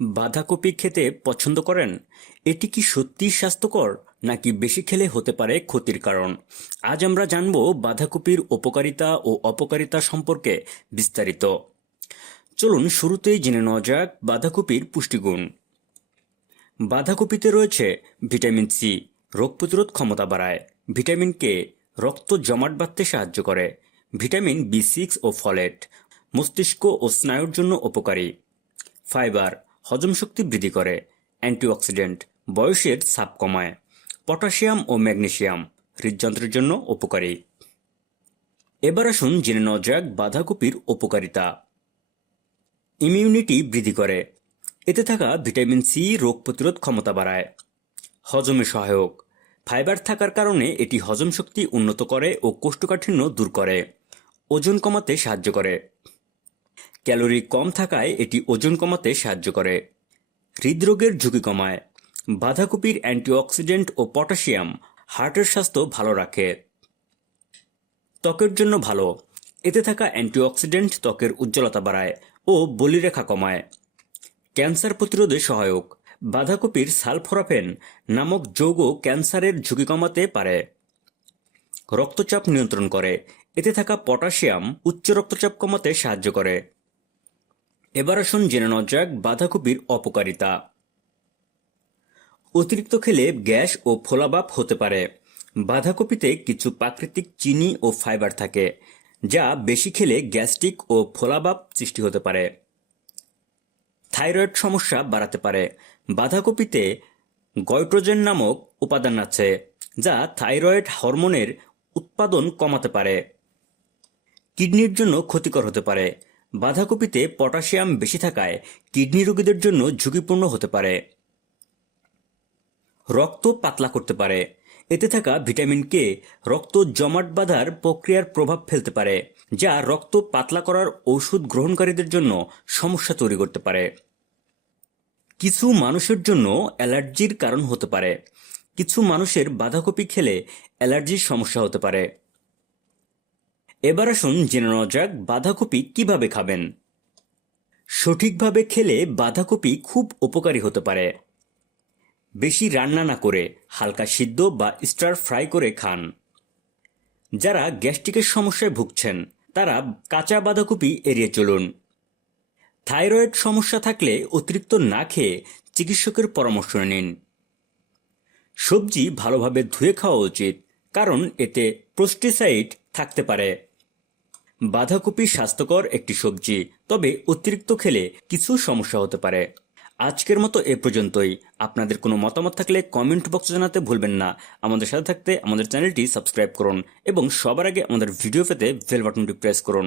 বাঁধাকপি খেতে পছন্দ করেন? এটি কি সত্যিই স্বাস্থ্যকর, নাকি বেশি খেলে হতে পারে ক্ষতির কারণ? আজ আমরা জানব বাঁধাকপির উপকারিতা ও অপকারিতা সম্পর্কে বিস্তারিত। চলুন শুরুতেই জেনে নেওয়া যাক বাঁধাকপির পুষ্টিগুণ। বাঁধাকপিতে রয়েছে ভিটামিন সি, রোগ প্রতিরোধ ক্ষমতা বাড়ায়। ভিটামিন কে, রক্ত জমাট বাঁধতে সাহায্য করে। ভিটামিন বি সিক্স ও ফলেট, মস্তিষ্ক ও স্নায়ুর জন্য উপকারী। ফাইবার হজম শক্তি বৃদ্ধি করে, অ্যান্টিঅক্সিডেন্ট বয়সের ছাপ কমায়, পটাশিয়াম ও ম্যাগনেশিয়াম হৃদযন্ত্রের জন্য উপকারী। এবার আসুন জেনে নেওয়া যাক বাঁধাকপির উপকারিতা। ইমিউনিটি বৃদ্ধি করে, এতে থাকা ভিটামিন সি রোগ প্রতিরোধ ক্ষমতা বাড়ায়, হজমে সহায়ক। ফাইবার থাকার কারণে এটি হজম শক্তি উন্নত করে ও কোষ্ঠকাঠিন্য দূর করে, ওজন কমাতে সাহায্য করে। ক্যালোরি কম থাকায় এটি ওজন কমাতে সাহায্য করে। হৃদরোগের ঝুঁকি কমায়। বাঁধাকপির অ্যান্টিঅক্সিডেন্ট ও পটাশিয়াম হার্টের স্বাস্থ্য ভালো রাখে। ত্বকের জন্য ভালো। এতে থাকা অ্যান্টিঅক্সিডেন্ট ত্বকের উজ্জ্বলতা বাড়ায় ও বলিরেখা কমায়। ক্যান্সার প্রতিরোধে সহায়ক। বাঁধাকপির সালফোরাফেন নামক যৌগ ক্যান্সারের ঝুঁকি কমাতে পারে। রক্তচাপ নিয়ন্ত্রণ করে। এতে থাকা পটাশিয়াম উচ্চ রক্তচাপ কমাতে সাহায্য করে। এবার আসুন জেনে নেওয়া যাক বাঁধাকপির অপকারিতা। অতিরিক্ত খেলে গ্যাস ও ফোলাভাব হতে পারে। বাঁধাকপিতে কিছু প্রাকৃতিক চিনি ও ফাইবার থাকে, যা বেশি খেলে গ্যাস্ট্রিক ও ফোলাভাব সৃষ্টি হতে পারে। থাইরয়েড সমস্যা বাড়াতে পারে। বাঁধাকপিতে গয়ট্রোজেন নামক উপাদান আছে, যা থাইরয়েড হরমোনের উৎপাদন কমাতে পারে। কিডনির জন্য ক্ষতিকর হতে পারে। বাঁধাকপিতে পটাশিয়াম বেশি থাকায় কিডনি রোগীদের জন্য ঝুঁকিপূর্ণ হতে পারে। রক্ত পাতলা করতে পারে। এতে থাকা ভিটামিন কে রক্ত জমাট বাঁধার প্রক্রিয়ার প্রভাব ফেলতে পারে, যা রক্ত পাতলা করার ওষুধ গ্রহণকারীদের জন্য সমস্যা তৈরি করতে পারে। কিছু মানুষের জন্য অ্যালার্জির কারণ হতে পারে। কিছু মানুষের বাঁধাকপি খেলে অ্যালার্জির সমস্যা হতে পারে। এবার আসুন জেনে নেওয়া যাক বাঁধাকপি কীভাবে খাবেন। সঠিকভাবে খেলে বাঁধাকপি খুব উপকারী হতে পারে। বেশি রান্না না করে হালকা সিদ্ধ বা স্টার ফ্রাই করে খান। যারা গ্যাস্ট্রিকের সমস্যায় ভুগছেন, তারা কাঁচা বাঁধাকপি এড়িয়ে চলুন। থাইরয়েড সমস্যা থাকলে অতিরিক্ত না খেয়ে চিকিৎসকের পরামর্শ নিন। সবজি ভালোভাবে ধুয়ে খাওয়া উচিত, কারণ এতে প্রোস্টিসাইড থাকতে পারে। বাঁধাকপি স্বাস্থ্যকর একটি সবজি, তবে অতিরিক্ত খেলে কিছু সমস্যা হতে পারে। আজকের মতো এ পর্যন্তই। আপনাদের কোনো মতামত থাকলে কমেন্ট বক্সে জানাতে ভুলবেন না। আমাদের সাথে থাকতে আমাদের চ্যানেলটি সাবস্ক্রাইব করুন এবং সবার আগে আমাদের ভিডিও পেতে বেল বাটনটি প্রেস করুন।